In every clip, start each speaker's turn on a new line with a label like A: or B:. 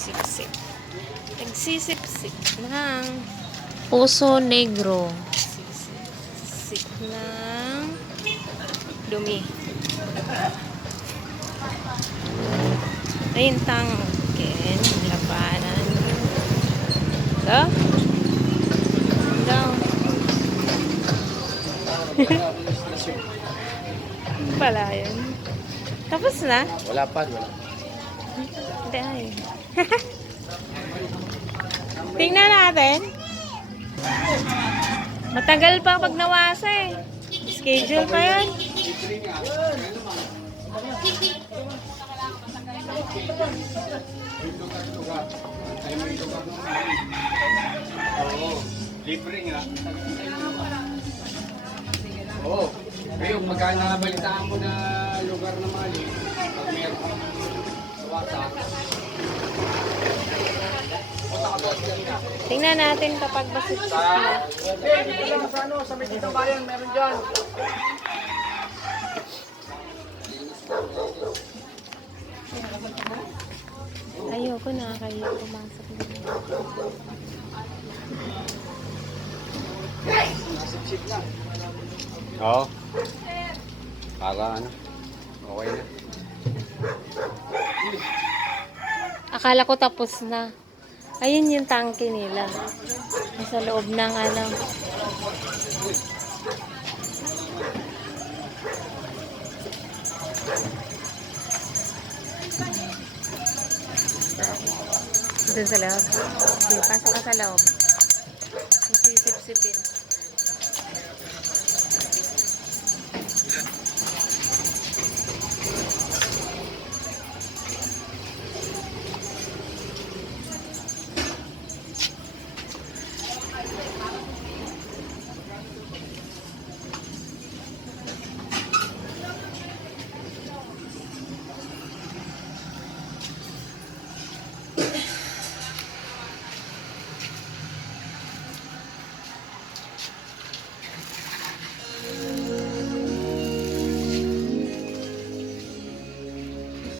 A: Nagsisip-sip. Nagsisip-sip ng puso negro. Sip ng dumi. Ayun tangken. Labanan. Go. Go. Pala yun. Tapos na?
B: Wala pa, wala.
A: Hindi ay. Tingnan natin. Matagal pa pag nawasa eh. Schedule pa yan.
B: Libre nga. Oo. Ngayon, magkano na balitaan mo na lugar na mali? Pag meron WhatsApp.
A: Tingnan natin kapag basit-sit na.
B: Sa ano, sa Medina Bayan, meron dyan.
A: Ayoko na kayo pumasok dito.
B: Oo. Para ano, okay na.
A: Akala ko tapos na. Ayun yung tangke nila. Nasa loob ng ano. Doon sa loob. Pasok ka sa loob. Sisip-sipin.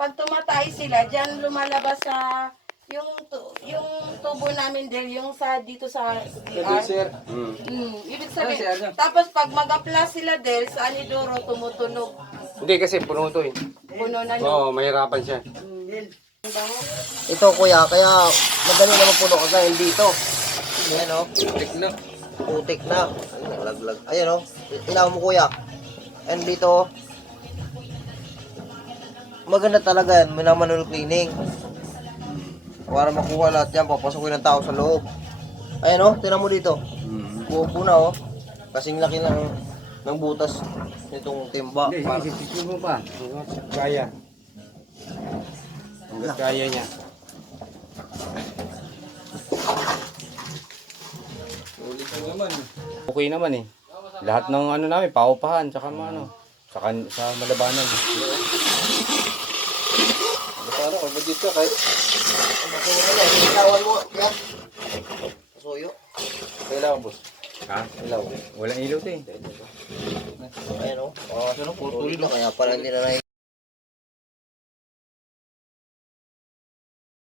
C: Pag tumatay sila, diyan lumalabas sa yung tu- yung tubo namin din, yung sa dito sa CR.
B: Hmm.
C: Mm, ibig sabihin. Tapos pag mag-apply sila del sa anidoro tumutunog.
B: Hindi kasi puno to eh.
C: Puno na no.
B: Oo, mahirapan siya.
D: Ito kuya, kaya madali naman puno kasi dito. Ayan o,
B: Tik na.
D: putik na. Ayan, laglag. Ayan o, ilaw mo kuya. And dito, maganda talaga yan, minamanual cleaning. Para makuha lahat yan, papasukin ng tao sa loob. Ayan o, tinan mo dito.
B: Hmm.
D: Buo na o. Kasing laki ng, ng butas nitong timba.
B: Hindi,
D: Para,
B: sige, sige mo pa. Kaya. Hanggat kaya niya. Ulit na naman. Okay naman eh. Lahat ng ano namin, paupahan, tsaka mga ano, sa, kan sa malabanan.
D: para kung ba dito kahit makuha na, ilawan mo. Yan. Suyo.
B: Kailangan, boss. Ha? Ilaw. Walang ilaw to eh.
D: Ayan o. Oh, putol na kaya pala hindi na